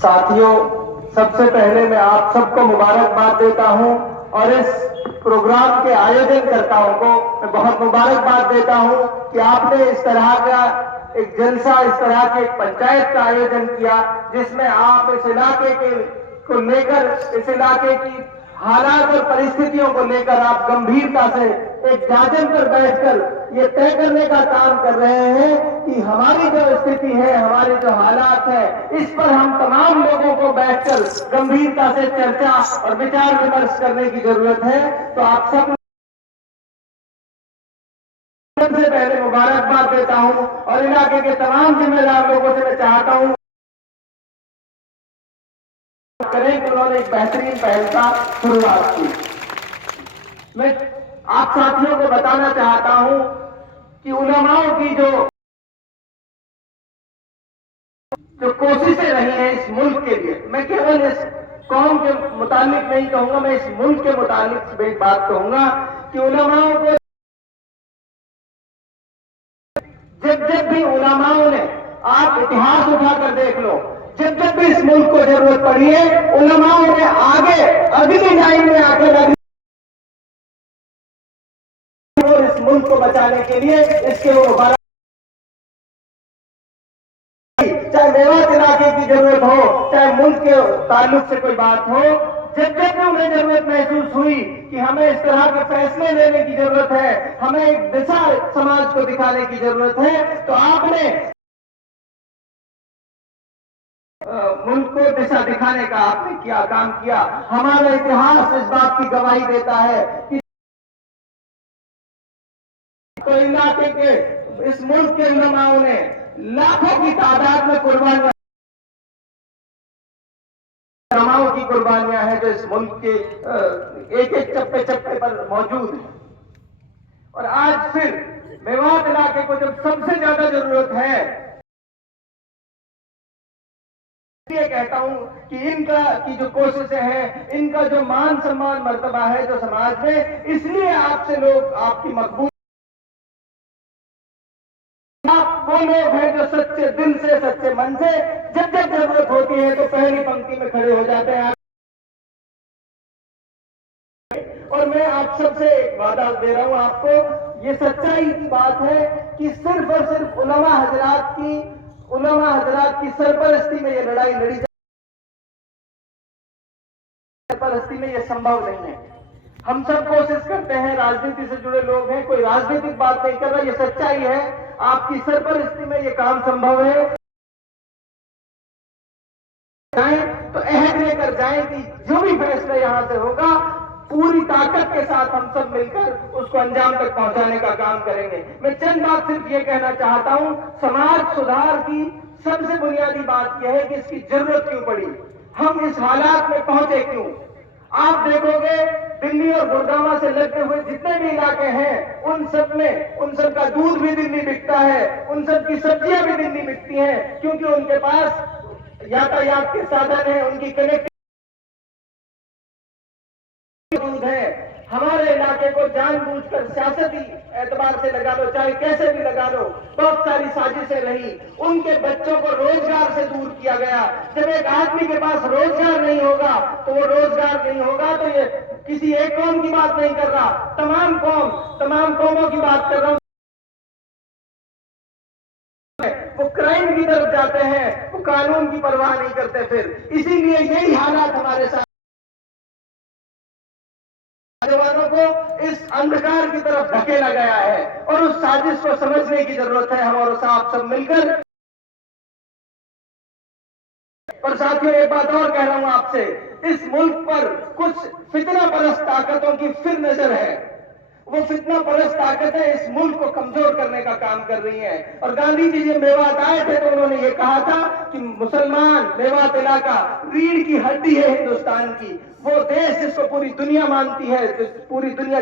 साथियों, सबसे पहले मैं आप सबको मुबारकबाद देता हूं और इस प्रोग्राम के आयोजनकर्ताओं को मैं बहुत मुबारकबाद देता हूं कि आपने इस तरह का एक जलसा, इस तरह के एक पंचायत का आयोजन किया जिसमें आप इस इलाके को लेकर, इस इलाके की हालात और परिस्थितियों को लेकर आप गंभीरता से एक जाजम पर बैठकर ये तय करने का काम कर रहे हैं कि हमारी जो स्थिति है, हमारे जो हालात है, इस पर हम तमाम लोगों को बैठकर गंभीरता से चर्चा और विचार विमर्श करने की जरूरत है। तो आप सब सबसे पहले मुबारकबाद देता हूं और इलाके के तमाम जिम्मेदार लोगों से मैं चाहता हूं करें कि उन्होंने एक बेहतरीन पहल का शुरुआत की। मैं आप साथियों को बताना चाहता हूं कि उलमाओं की जो कोशिशें रही हैं इस मुल्क के लिए, मैं केवल इस कौम के मुतालिक नहीं कहूंगा, मैं इस मुल्क के मुतालिक एक बात कहूंगा कि उलमाओं को जब भी उलमाओं ने, आप इतिहास उठाकर देख लो, जब भी इस मुल्क को जरूरत पड़ी है, उलमाओं ने आगे अगली लाइन में आकर और इस मुल्क को बचाने के लिए इसके वो मुबारक, चाहे मेवात इलाके की जरूरत हो, चाहे मुल्क के ताल्लुक से कोई बात हो, जब भी उन्हें जरूरत महसूस हुई कि हमें इस तरह के फैसले लेने की जरूरत है, हमें एक दिशा समाज को दिखाने की जरूरत है, तो आपने मुल्क को दिशा दिखाने का आपने क्या काम किया। हमारा इतिहास इस बात की गवाही देता है कि तो इलाके के, इस मुल्क के उलमाओं ने लाखों की तादाद में कुर्बानियां, उलमाओं की कुर्बानियां हैं जो इस मुल्क के एक एक चप्पे चप्पे पर मौजूद है। और आज फिर मेवात इलाके को जब सबसे ज्यादा जरूरत है, ये कहता हूं कि इनका की जो कोशिशें हैं, इनका जो मान सम्मान मर्तबा है जो समाज में, इसलिए आपसे लोग आपकी मकबूल, आप वो लोग हैं जो सच्चे दिल से, सच्चे मन से जब जरूरत होती है तो पहली पंक्ति में खड़े हो जाते हैं। और मैं आप सबसे एक वादा दे रहा हूं आपको, ये सच्चाई की बात है कि सिर्फ और सिर्फ उलमा हजरात की सरपरस्ती में ये लड़ाई लड़ी जाए, सरपरस्ती में ये संभव नहीं है। हम सब कोशिश करते हैं, राजनीति से जुड़े लोग हैं, कोई राजनीतिक बात नहीं कर रहा, ये सच्चाई है, आपकी सरपरस्ती में ये काम संभव है। तो अहद लेकर जाएं कि जो भी फैसला यहां से होगा, पूरी ताकत के साथ हम सब मिलकर उसको अंजाम तक पहुंचाने का काम करेंगे। मैं चंद बात सिर्फ ये कहना चाहता हूं, समाज सुधार की सबसे बुनियादी बात यह है कि इसकी जरूरत क्यों पड़ी, हम इस हालात में पहुंचे क्यों। आप देखोगे दिल्ली और गुड़गांव से लगते हुए जितने भी इलाके हैं, उन सब में, उन सब का दूध भी दिल्ली बिकता है, उन सब की सब्जियां भी दिल्ली बिकती हैं, क्योंकि उनके पास यातायात के साधन है, उनकी कनेक्टिविटी है। हमारे इलाके को जानबूझकर सियासती एतबार से लगा लो, चाहे कैसे भी लगा लो, बहुत सारी साजिशें रही, उनके बच्चों को रोजगार से दूर किया गया। जब एक आदमी के पास रोजगार नहीं होगा तो वो रोजगार नहीं होगा, तो ये किसी एक कौम की बात नहीं कर रहा, तमाम कौमों की बात कर रहा हूं। वो क्राइम की तरफ जाते हैं, वो कानून की परवाह नहीं करते। फिर इसीलिए यही हालात हमारे साथ, नौजवानों को इस अंधकार की तरफ धकेला गया है और उस साजिश को समझने की जरूरत है, हम और आप सब मिलकर। और साथियों, एक बात और कह रहा हूं आपसे, इस मुल्क पर कुछ फितना परस्त ताकतों की फिर नजर है। वो फितना परस्त ताकतें इस मुल्क को कमजोर करने का काम कर रही हैं। और गांधी जी जब मेवात आए थे तो उन्होंने ये कहा था कि मुसलमान, मेवात इलाका रीढ़ की हड्डी है हिंदुस्तान की, वो देश जिसको पूरी दुनिया मानती है, पूरी दुनिया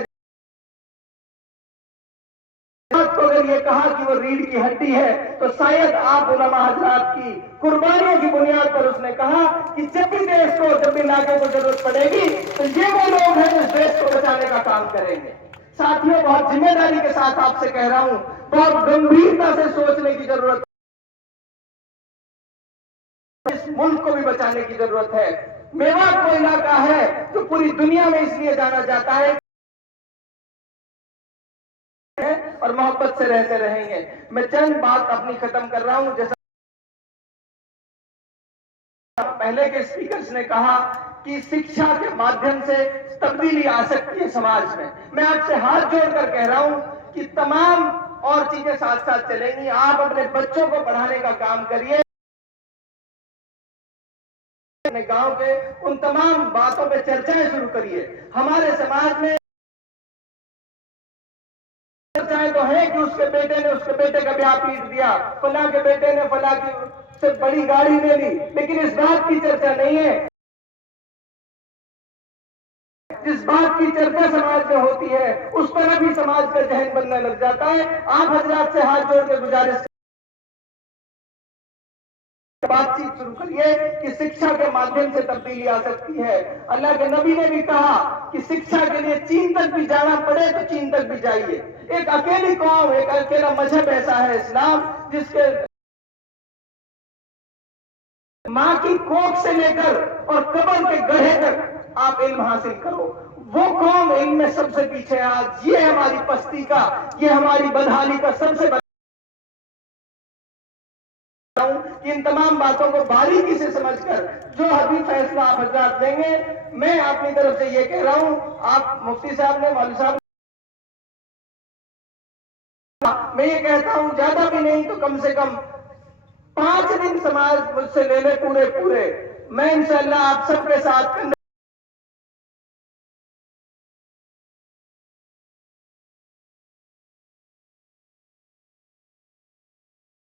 को अगर ये कहा कि वो रीढ़ की हड्डी है, तो शायद आप उलमा हजरात की कुर्बानियों की बुनियाद पर उसने कहा कि जब भी देश को, जब भी इलाके को जरूरत पड़ेगी तो ये वो लोग हैं जो देश को बचाने का काम करेंगे। साथियों, बहुत जिम्मेदारी के साथ आपसे कह रहा हूं, बहुत गंभीरता से सोचने की जरूरत है। इस मुल्क को भी बचाने की जरूरत है। मेवात वो इलाका है जो पूरी दुनिया में इसलिए जाना जाता है और मोहब्बत से रहते रहेंगे। मैं चंद बात अपनी खत्म कर रहा हूं। जैसा पहले के स्पीकर्स ने कहा कि शिक्षा के माध्यम से तब्दीली आ सकती है समाज में। मैं आपसे हाथ जोड़कर कह रहा हूं कि तमाम और चीजें साथ साथ चलेंगी। आप अपने बच्चों को पढ़ाने का काम करिए, अपने गांव के उन तमाम बातों पे चर्चाएं शुरू करिए। हमारे समाज में चर्चाएं तो है कि उसके बेटे ने उसके बेटे का ब्याह पीट दिया, फला के बेटे ने फला की से बड़ी गाड़ी ले ली, लेकिन इस बात की चर्चा नहीं है। जिस बात की चर्चा समाज में होती है उस पर अभी समाज का जहन बनने लग जाता है। आप हजरात से हाथ जोड़ के गुजारिश, बातचीत शुरू करिए कि शिक्षा के माध्यम से तब्दीली आ सकती है। अल्लाह के नबी ने भी कहा कि शिक्षा के लिए चीन तक भी जाना पड़े तो चीन तक भी जाइए। एक अकेली कौम, एक अकेला मजहब ऐसा है इस्लाम, जिसके मां की कोख से लेकर और कब्र के गड्ढे तक आप इल्म हासिल करो। वो कौम इल्म में सबसे पीछे है। आज ये हमारी पस्ती का, ये हमारी बदहाली का सबसे बड़ा। इन तमाम बातों को बारीकी से समझकर जो अभी फैसला आप हजरात लेंगे, मैं अपनी तरफ से ये कह रहा हूं, आप मुफ्ती साहब ने, मौलवी साहब, मैं ये कहता हूं ज्यादा भी नहीं तो कम से कम 5 दिन समाज मुझसे ले ले पूरे। मैं इंशाअल्लाह आप सबके साथ